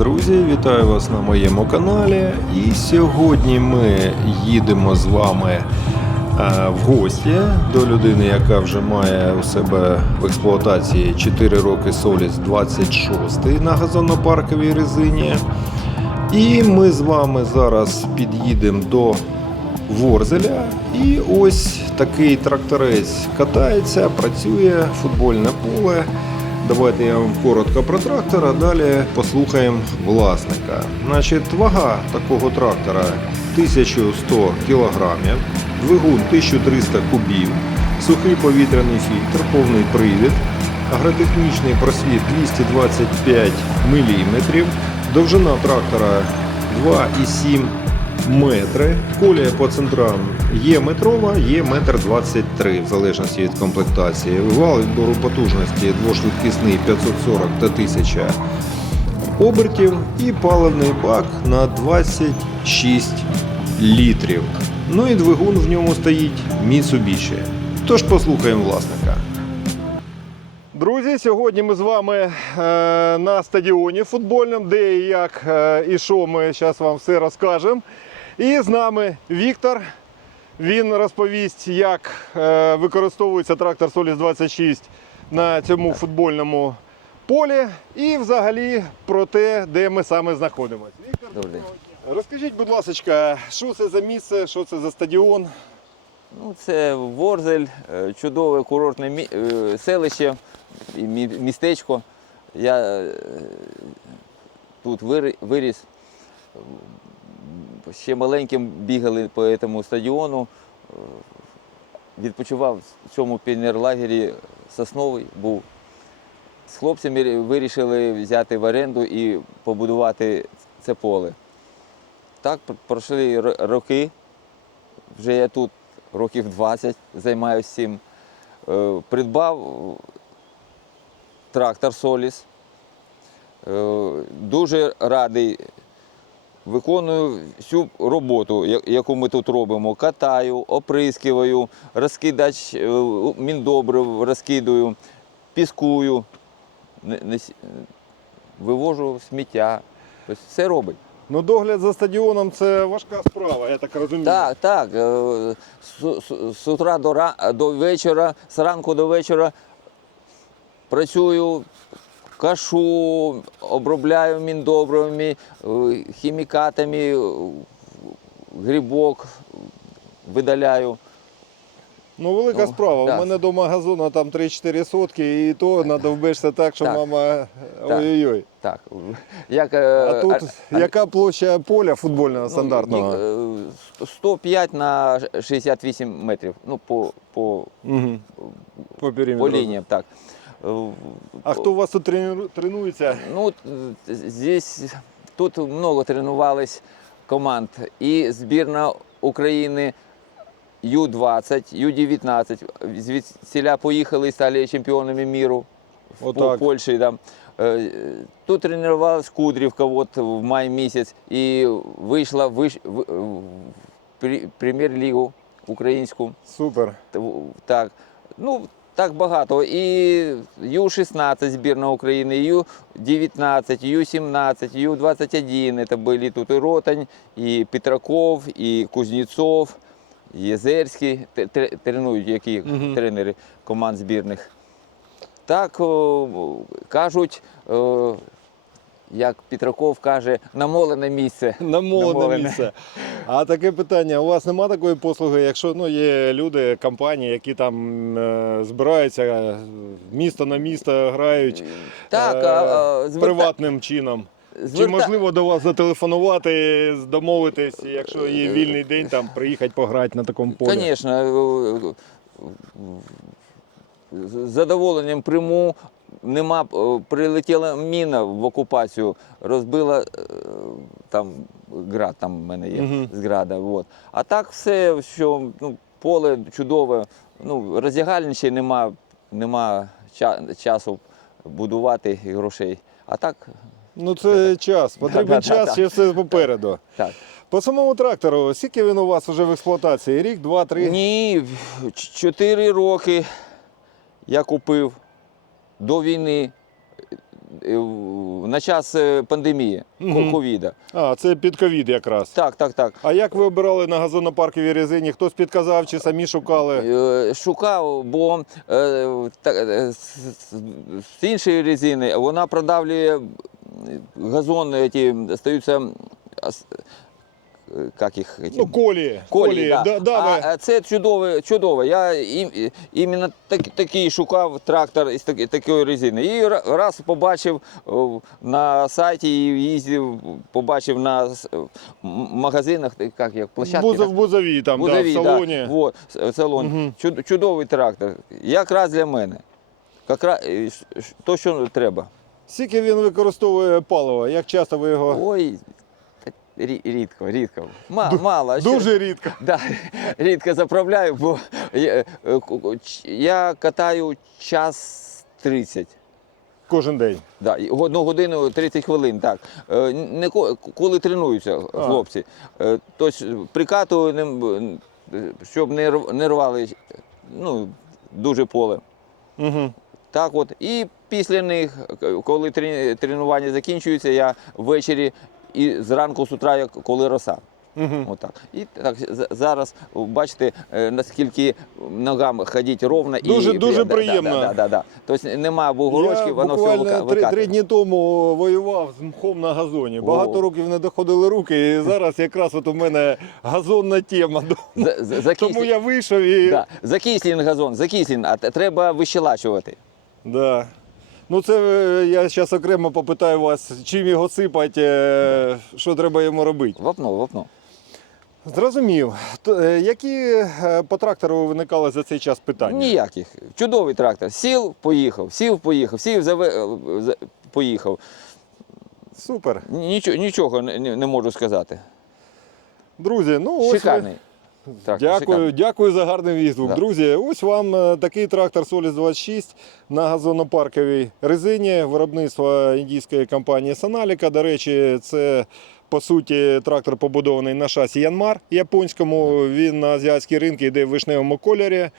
друзі! Вітаю вас на моєму каналі. І сьогодні ми їдемо з вами е, в гості до людини, яка вже має у себе в експлуатації 4 роки Соліс 26 на газонопарковій резині. І ми з вами зараз під'їдемо до Ворзеля. І ось такий тракторець катається, працює футбольне поле. Давайте я вам коротко про трактор, а далі послухаємо власника. Значить, Вага такого трактора 1100 кг, двигун 1300 кубів, сухий повітряний фільтр, повний привід, агротехнічний просвіт 225 мм, довжина трактора 2,7 мм метри. Колія по центрам є метрова, є метр 23 в залежності від комплектації. Вал відбору потужності двошвидкісний 540 та 1000 обертів і паливний бак на 26 літрів. Ну і двигун в ньому стоїть Mitsubishi. Тож послухаємо власника. Друзі, сьогодні ми з вами е, на стадіоні футбольному, де і як е, і що ми зараз вам все розкажемо. І з нами Віктор. Він розповість, як е, використовується трактор Соліс 26 на цьому футбольному полі і взагалі про те, де ми саме знаходимося. Віктор, розкажіть, будь ласка, що це за місце, що це за стадіон? Ну, Це Ворзель, е, чудове курортне е, селище і містечко. Я тут виріс ще маленьким бігали по цьому стадіону. Е, відпочивав в цьому піонерлагері сосновий був. З хлопцями вирішили взяти в оренду і побудувати це поле. Так, пройшли роки, вже я тут років 20 займаюся цим. Е, придбав трактор Соліс. Е, дуже радий, виконую всю роботу, яку ми тут робимо. Катаю, оприскиваю, розкидач е, міндобрив, розкидую, піскую, вивожу сміття. Тобто все робить. Ну, догляд за стадіоном це важка справа, я так розумію. Так, так. Е, з, утра до, до вечора, з ранку до вечора працюю, кашу, обробляю міндобровими, е, хімікатами, е, грибок видаляю. Ну, велика ну, справа. Так. У мене до газону там 3-4 сотки, і то надовбишся так, що так. мама е, ой-ой-ой. Так. Як, А тут а, яка площа поля футбольного ну, стандартного? 105 на 68 метрів. Ну, по по, угу. по, по лініям. так. А хто у вас тут трени- тренуется? Ну, здесь, тут много тренувалось команд. І збірна України Ю-20, Ю-19. Звідсіля поїхали і стали чемпіонами міру в Отак. Польщі. Там. Е, тут тренувалась Кудрівка от, в май місяць і вийшла виш... в в прем'єр-лігу українську. Супер. Так. Ну, так багато. І Ю-16 збірна України, і Ю-19, і Ю-17, і Ю-21. Це були тут і Ротань, і Петраков, і Кузнєцов, Єзерський. Тренують які угу. тренери команд збірних. Так кажуть як Пітраков каже, намолене місце. Намолене, намолене місце. А таке питання: у вас нема такої послуги, якщо ну, є люди, компанії, які там е, збираються е, місто на місто грають так, е, а, з зверта... приватним чином. Зверта... Чи можливо до вас зателефонувати, домовитись, якщо є вільний день, там приїхати пограти на такому полі? Звісно. Е, е, з задоволенням приму, нема, е, прилетіла міна в окупацію, розбила е, там град, там в мене є угу. зграда. От. А так все, що ну, поле чудове, ну, роздягальничі нема, нема часу будувати грошей. А так. Ну це час, потрібен час, ще все попереду. Так. По самому трактору, скільки він у вас вже в експлуатації? Рік, два, три? Ні, чотири роки я купив до війни. Е, е, на час е, пандемії ковіда. А, це під ковід якраз. Так, так, так. А як ви обирали на газонопарковій резині? Хтось підказав чи самі шукали? Шукав, бо з іншої резини вона продавлює газон, які стаються как их эти... Ну, колі. Колі, колі да. Да, да, а, а це чудове, чудове. Я іменно так, такий шукав трактор із так, такої резини. І раз побачив на сайті і їздив, побачив на магазинах, як, як площадки. Бузов, в Бузові там, Бузові, да, в салоні. Да, вот, салон. Угу. Чуд, чудовий трактор. Якраз для мене. Якраз е, то, що треба. Скільки він використовує паливо? Як часто ви його. Ой, рідко, рідко. Ма, мало. Дуже рідко. Да, Рідко заправляю, бо я, е, е, катаю час 30. Кожен день. Да, Одну годину 30 хвилин, так. Е, не Коли тренуються хлопці, тобто прикатую, щоб не рвали ну, дуже поле. Угу. Так от. І після них, коли тренування закінчується, я ввечері і зранку з утра, як коли роса. Угу. Отак. І так зараз бачите, е, наскільки ногами ходіть ровно і дуже дуже приємно. Да, да, да, да. Тобто немає бугорочки, воно буквально все три, три дні тому воював з мхом на газоні. Багато О. років не доходили руки, і зараз якраз от у мене газонна тема. тому я вийшов і да. закислін газон, закислін, а треба вищелачувати. Да. Ну, це е, я зараз окремо попитаю вас, чим його сипать, е, що треба йому робити. Вапно, вапно. Зрозумів. Е, які по трактору виникали за цей час питання? Ніяких. Чудовий трактор. Сів, поїхав, сів, поїхав, сів, зав... поїхав. Супер. Нічого, нічого не можу сказати. Друзі, ну ось. Шикарний. Ви... Трактор дякую дякую за гарний відгук, да. друзі. Ось вам е, такий трактор Solis 26 на газонопарковій резині виробництва індійської компанії Саналіка. До речі, це. По суті, трактор побудований на шасі Янмар японському. Він на азіатські ринки йде в вишневому кольорі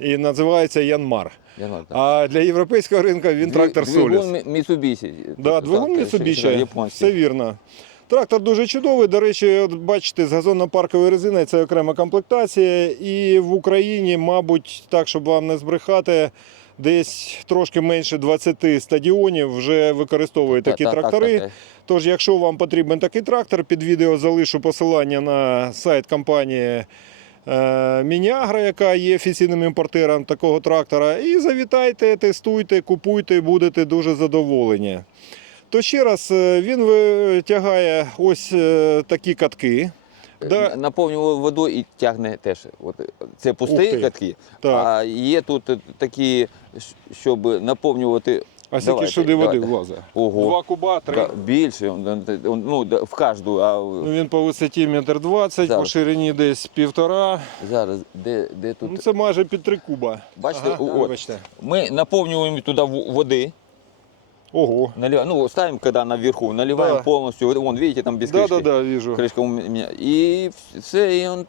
і називається Янмар. А для європейського ринку він Дві, трактор Соліс. Двигун Міцубіші. Да, двигун Міцубіші, все вірно. Трактор дуже чудовий. До речі, от бачите, з газонно-паркової резини це окрема комплектація. І в Україні, мабуть, так, щоб вам не збрехати, десь трошки менше 20 стадіонів вже використовують такі так, трактори. Так, так, так. Тож, якщо вам потрібен такий трактор, під відео залишу посилання на сайт компанії. Е, Мінягра, яка є офіційним імпортером такого трактора, і завітайте, тестуйте, купуйте, будете дуже задоволені то ще раз е, він витягає ось е, такі катки. Е, да. Наповнювали воду і тягне теж. От Це пусті катки, так. а є тут такі, щоб наповнювати. А скільки сюди води влазить? Два куба, три. Ну, да, більше ну, в кожну. А... Ну, він по висоті метр двадцять, по ширині десь півтора. Зараз, де де ну, тут? Ну, Це майже під три куба. Бачите, ага, от. Бачите. ми наповнюємо туди води. Ого. Налив... Ну, ставим, когда наверху, наливаем да. полностью. Вон, видите, там без да, крышки. Да-да-да, вижу. Крышка у меня. И все, и он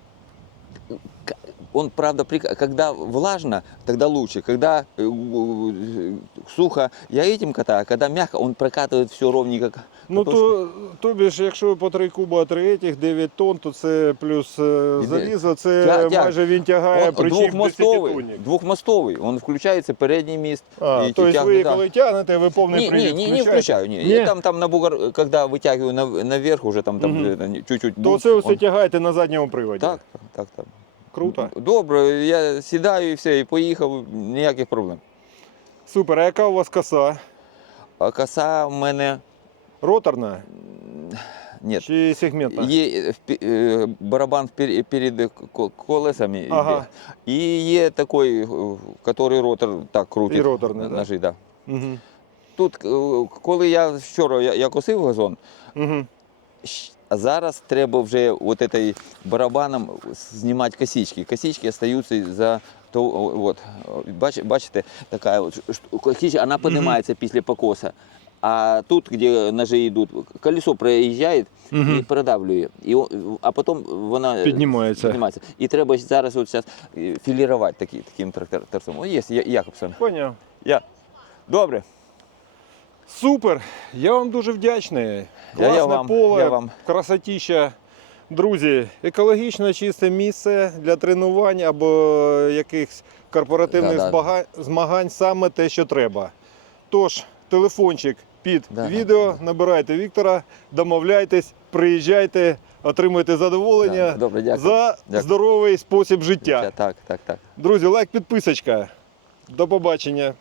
он, правда, прик- когда влажно, тогда лучше. Когда э, э, сухо, я этим катаю, а когда мягко, он прокатывает все ровненько. к Ну катушке. то, тобі ж, якщо по 3 куба, 3 етіх, 9 тонн, то це плюс е, Іде. залізо, це Тя- тя- майже він тягає Он причіп двухмостовый, 10 двухмостовый, он включается передний міст. А, і тобто тягне, ви да. коли тягнете, ви повний Не, привід не, не, не включаєте? включаю. Не. Ні? Я там, там на бугор, когда вытягиваю нав- наверх, уже там, там Мгм. э, чуть-чуть. То бур, це все он- тягаєте на задньому приводі? Так, так, так. Круто. Добре, я сідаю і все, і поїхав, ніяких проблем. Супер, а яка у вас коса? А коса в мене. Роторна? Ні. Чи сегмент? Є е, е, барабан перед колесами ага. і є такий, який е, ротор так крутить. І роторний, ножі, да. Угу. Тут, коли я вчора я, я косив газон, угу. А зараз треба вже вот этой барабаном знімати косички. Косички залишаються за то от бач, бачите, така от косичка, вона піднімається після покоса. А тут, где ножи йдуть, колесо проїжджає угу. і продавлює. І, а потім вона піднімається. піднімається. І треба зараз от зараз э, філірувати такі, таким тракторцем. О, є, Якобсон. Поняв. Я. Добре. Супер! Я вам дуже вдячний. Класне я вам, поле, я вам. красотіща. Друзі, екологічно чисте місце для тренувань або якихось корпоративних да, да. змагань саме те, що треба. Тож, телефончик під да, відео, да. набирайте Віктора, домовляйтесь, приїжджайте, отримуйте задоволення да, добре, дякую. за дякую. здоровий спосіб життя. Так, так, так. Друзі, лайк, підписочка. До побачення.